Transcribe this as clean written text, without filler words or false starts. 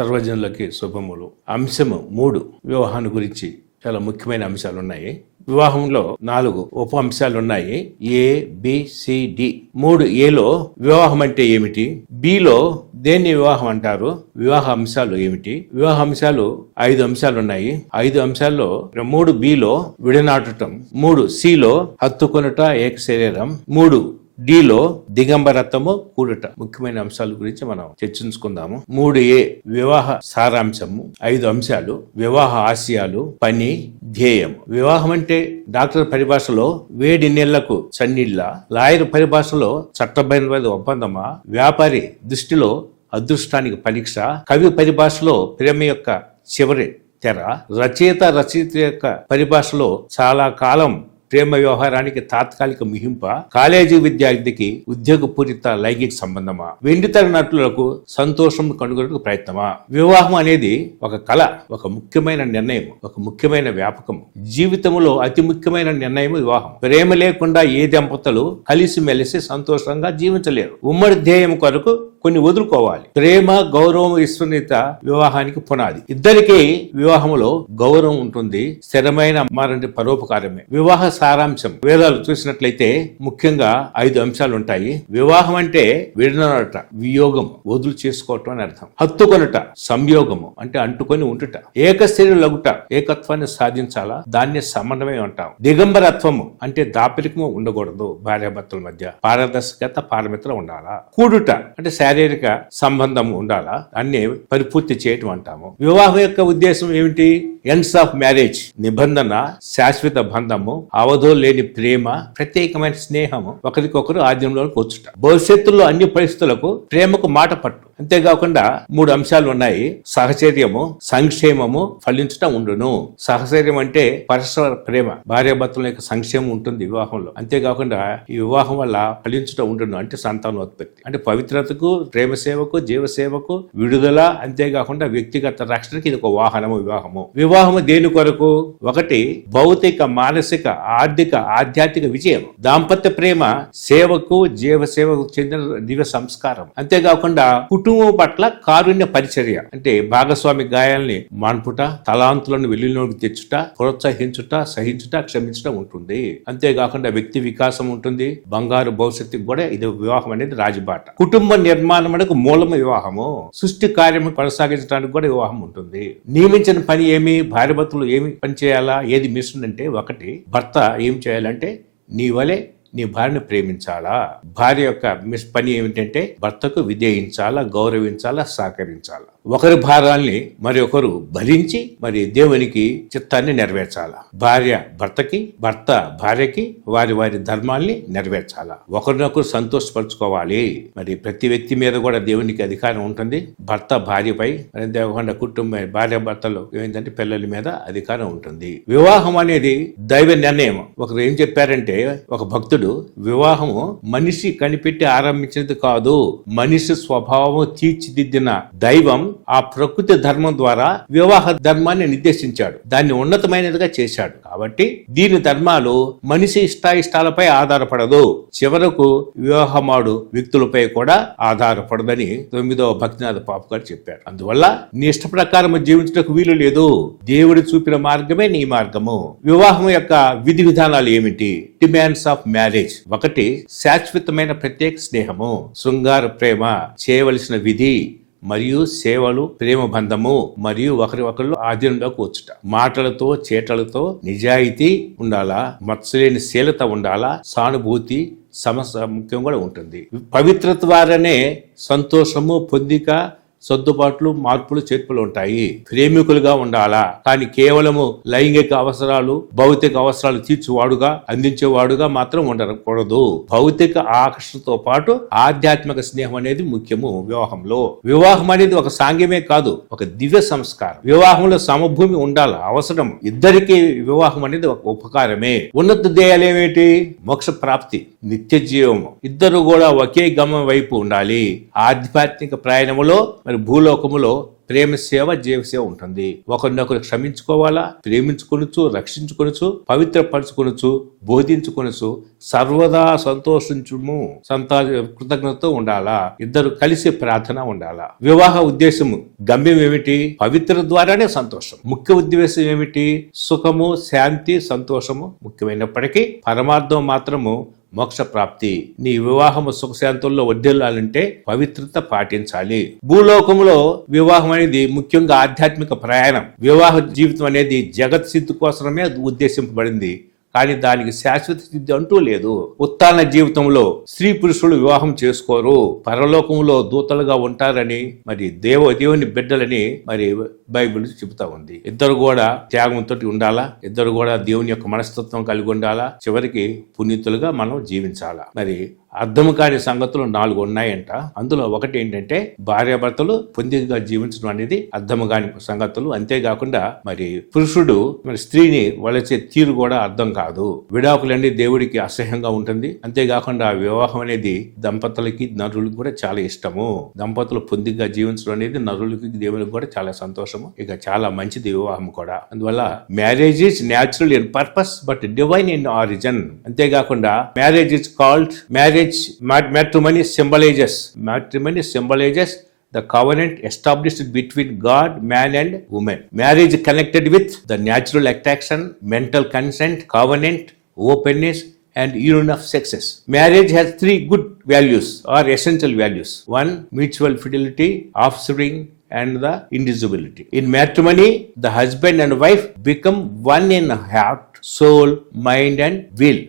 సర్వజనులకి శుభములు. అంశము 3 వివాహాన్ని గురించి చాలా ముఖ్యమైన అంశాలు ఉన్నాయి. వివాహంలో 4 ఉప అంశాలు ఉన్నాయి. ఏ, బి, సి, డి. 3 వివాహం అంటే ఏమిటి, బిలో దేన్ని వివాహం అంటారు, వివాహ అంశాలు ఏమిటి. వివాహ అంశాలు 5 అంశాలు ఉన్నాయి. 5 అంశాల్లో 3 విడనాటటం, 3 హత్తుకొనుట ఏక శరీరం, 3 దిగంబరత్వము కూడుట. ముఖ్యమైన అంశాల గురించి మనం చర్చించుకుందాము. 3 వివాహ సారాంశము, 5 అంశాలు, వివాహ ఆశయాలు, పని, ధ్యేయం. వివాహం అంటే డాక్టర్ పరిభాషలో వేడి నీళ్లకు చన్నీళ్ళ, లాయర్ పరిభాషలో చట్టబద్ధమైన ఒప్పందమా, వ్యాపారి దృష్టిలో అదృష్టానికి పరీక్ష, కవి పరిభాషలో ప్రేమ యొక్క చివరి తెర, రచయిత యొక్క పరిభాషలో చాలా కాలం ప్రేమ వ్యవహారానికి తాత్కాలిక ముగింప, కాలేజీ విద్యార్థికి ఉద్యోగపూరిత లైంగిక సంబంధమా, వెండితెర నటులకు సంతోషం కనుగొనడానికి ప్రయత్నమా. వివాహం అనేది ఒక కళ, ఒక ముఖ్యమైన నిర్ణయం, ఒక ముఖ్యమైన వ్యాపకం. జీవితంలో అతి ముఖ్యమైన నిర్ణయం వివాహం. ప్రేమ లేకుండా ఏ దంపతులు కలిసిమెలిసి సంతోషంగా జీవించలేరు. ఉమ్మడి ధ్యేయం కొరకు కొన్ని వదులుకోవాలి. ప్రేమ, గౌరవం, విశ్వనీయత వివాహానికి పునాది. ఇద్దరికి వివాహంలో గౌరవం ఉంటుంది. స్థిరమైన మారంటి పరోపకారమే. వివాహ సారాంశం వేదాలు చూసినట్లయితే ముఖ్యంగా 5 అంశాలు ఉంటాయి. వివాహం అంటే విడనట, వియోగం, వదులు చేసుకోవటం అని అర్థం. హత్తుకొనుట, సంయోగము అంటే అంటుకొని ఉంటుట. ఏకశరీర లగుట, ఏకత్వాన్ని సాధించాలా, దాన్ని సమన్వయం అంటాం. దిగంబరత్వము అంటే దాపరికము ఉండకూడదు, భార్యాభర్తల మధ్య పారదర్శకత, పారమిత్ర ఉండాలా. కూడుట అంటే శారీరక సంబంధం ఉండాలా, అన్ని పరిపూర్తి చేయటం అంటాము. వివాహం యొక్క ఉద్దేశం ఏమిటి? ఎండ్స్ ఆఫ్ మ్యారేజ్, నిబంధన, శాశ్వత బంధము, అవధో లేని ప్రేమ, ప్రత్యేకమైన స్నేహము, ఒకరికొకరు ఆద్యంలోకి వచ్చుట. భవిష్యత్తులో అన్ని పరిస్థితులకు ప్రేమకు మాట పట్టు. అంతేకాకుండా 3 అంశాలు ఉన్నాయి. సహచర్యము, సంక్షేమము, ఫలించుట ఉండును. సహచర్యం అంటే పరస్పర ప్రేమ, భార్యాభర్తల యొక్క సంక్షేమం ఉంటుంది వివాహంలో. అంతేకాకుండా ఈ వివాహం వల్ల ఫలించుట ఉండును అంటే సంతానోత్పత్తి, అంటే పవిత్రతకు, ప్రేమ సేవకు, జీవసేవకు విడుదల. అంతేకాకుండా వ్యక్తిగత రక్షణకి ఇది ఒక వాహనము వివాహము. వివాహము దేని కొరకు? 1 భౌతిక, మానసిక, ఆర్థిక, ఆధ్యాత్మిక విజయం. దాంపత్య ప్రేమ సేవకు, జీవసేవకు చెందిన దివ్య సంస్కారం. అంతేకాకుండా కుటుంబం పట్ల కారుణ్య పరిచర్య, అంటే భాగస్వామి గాయాల్ని మాన్పుట, తలాంతులను వెలుగులోకి తెచ్చుట, ప్రోత్సహించుట, సహించుట, క్షమించుట ఉంటుంది. అంతేకాకుండా వ్యక్తి వికాసం ఉంటుంది. బంగారు భవిష్యత్తుకు కూడా ఇది వివాహం అనేది రాజబాట. కుటుంబ నిర్మాణం అనేది మూలము వివాహము. సృష్టి కార్యము కొనసాగించడానికి కూడా వివాహం ఉంటుంది. నియమించిన పని ఏమి? భార్యాభర్తలు ఏమి పని చేయాలా, ఏది మిషన్ అంటే 1 భర్త ఏం చేయాలంటే నీ వలె నీ భార్యను ప్రేమించాలా. భార్య యొక్క పని ఏమిటంటే భర్తకు విధేయించాలా, గౌరవించాలా, సహకరించాలా. ఒకరి భారాల్ని మరి ఒకరు భరించి మరి దేవునికి చిత్తాన్ని నెరవేర్చాలా. భార్య భర్తకి, భర్త భార్యకి వారి వారి ధర్మాల్ని నెరవేర్చాలా. ఒకరినొకరు సంతోషపరచుకోవాలి. మరి ప్రతి వ్యక్తి మీద కూడా దేవునికి అధికారం ఉంటుంది. భర్త భార్యపై, అంతేకాకుండా కుటుంబ భార్య భర్తలు ఏంటంటే పిల్లల మీద అధికారం ఉంటుంది. వివాహం అనేది దైవ నిర్ణయం. ఒకరు ఏం చెప్పారంటే, ఒక భక్తుడు, వివాహము మనిషి కనిపెట్టి ఆరంభించినది కాదు, మనిషి స్వభావము తీర్చిదిద్దిన దైవం ఆ ప్రకృతి ధర్మం ద్వారా వివాహ ధర్మాన్ని నిర్దేశించాడు, దాన్ని ఉన్నతమైనదిగా చేశాడు. కాబట్టి దీని ధర్మాలు మనిషి ఇష్టాయిష్టాలపై ఆధారపడదు, చివరకు వివాహమాడు వ్యక్తులపై కూడా ఆధారపడదని 9వ భక్తినాథ పాపు గారు చెప్పారు. అందువల్ల నీ ఇష్ట ప్రకారం జీవించడానికి వీలు లేదు, దేవుడు చూపిన మార్గమే నీ మార్గము. వివాహం యొక్క విధి విధానాలు ఏమిటి? Demands of marriage. 1 శాశ్వతమైన ప్రత్యేక స్నేహము, శృంగార ప్రేమ, చేయవలసిన విధి మరియు సేవలు, ప్రేమ బంధము మరియు ఒకరు ఆధీనంలోకి వచ్చుట. మాటలతో, చేటలతో నిజాయితీ ఉండాలా, మత్సలేని శీలత ఉండాలా, సానుభూతి, సమస్య ముఖ్యం కూడా ఉంటుంది. పవిత్రత ద్వారానే సంతోషము, పొందిక, సర్దుబాట్లు, మార్పులు, చేర్పులు ఉంటాయి. ప్రేమికులుగా ఉండాలా, కానీ కేవలము లైంగిక అవసరాలు, భౌతిక అవసరాలు తీర్చువాడుగా, అందించేవాడుగా మాత్రం ఉండకూడదు. భౌతిక ఆకర్షణతో పాటు ఆధ్యాత్మిక స్నేహం అనేది ముఖ్యము వివాహంలో. వివాహం అనేది ఒక సాంగ్యమే కాదు, ఒక దివ్య సంస్కారం. వివాహంలో సమభూమి ఉండాలా, అవసరం. ఇద్దరికి వివాహం అనేది ఒక ఉపకారమే. ఉన్నత ధ్యేయాలు ఏమిటి? మోక్ష ప్రాప్తి, నిత్య జీవము. ఇద్దరు కూడా ఒకే గమనం వైపు ఉండాలి. ఆధ్యాత్మిక ప్రయాణములో మరి భూలోకములో ప్రేమ సేవ, జీవ సేవ ఉంటుంది. ఒకరినొకరు క్షమించుకోవాలా, ప్రేమించుకొనొచ్చు, రక్షించుకొనొచ్చు, పవిత్రపరచుకొనొచ్చు, బోధించుకొనొచ్చు, సర్వదా సంతోషించుము, కృతజ్ఞతతో ఉండాలా, ఇద్దరు కలిసి ప్రార్థన ఉండాలా. వివాహ ఉద్దేశము గమ్యం ఏమిటి? పవిత్ర ద్వారానే సంతోషం. ముఖ్య ఉద్దేశం ఏమిటి? సుఖము, శాంతి, సంతోషము ముఖ్యమైనప్పటికీ పరమార్థం మాత్రము మోక్ష ప్రాప్తి. నీ వివాహము సుఖశాంతుల్లో వర్ధిల్లాలంటే పవిత్రత పాటించాలి. భూలోకంలో వివాహం అనేది ముఖ్యంగా ఆధ్యాత్మిక ప్రయాణం. వివాహ జీవితం అనేది జగత్ సిద్ధి కోసమే ఉద్దేశింపబడింది, కానీ దానికి శాశ్వత సిద్ధి అంటూ లేదు. ఉత్తాన జీవితంలో స్త్రీ పురుషులు వివాహం చేసుకోరు, పరలోకంలో దూతలుగా ఉంటారని, మరి దేవుని బిడ్డలని మరి బైబిల్ చెబుతా ఉంది. ఇద్దరు కూడా త్యాగంతో ఉండాలా, ఇద్దరు కూడా దేవుని యొక్క మనస్తత్వం కలిగి ఉండాలా, చివరికి పునీతులుగా మనం జీవించాలా. మరి అర్థం కాని సంగతులు 4 ఉన్నాయంట. అందులో ఒకటి ఏంటంటే భార్యాభర్తలు పొందికగా జీవించడం అనేది అర్థం కాని సంగతులు. అంతేకాకుండా మరి పురుషుడు మరి స్త్రీని వలచే తీరు కూడా అర్థం కాదు. విడాకులన్నీ దేవుడికి అసహ్యంగా ఉంటుంది. అంతేకాకుండా వివాహం అనేది దంపతులకి నరులకు కూడా చాలా ఇష్టము. దంపతులు పొందికగా జీవించడం అనేది నరులకి దేవునికి కూడా చాలా సంతోషము. ఇక చాలా మంచిది వివాహం కూడా. అందువల్ల marriage is natural in purpose but divine in origin. అంతేకాకుండా marriage is called matrimony symbolizes the covenant established between God, man and woman. Marriage connected with the natural attraction, mental consent, covenant, openness and union of sexes. Marriage has 3 good values or essential values. 1, mutual fidelity, offspring and the indivisibility. In matrimony, the husband and wife become one in heart, soul, mind and will.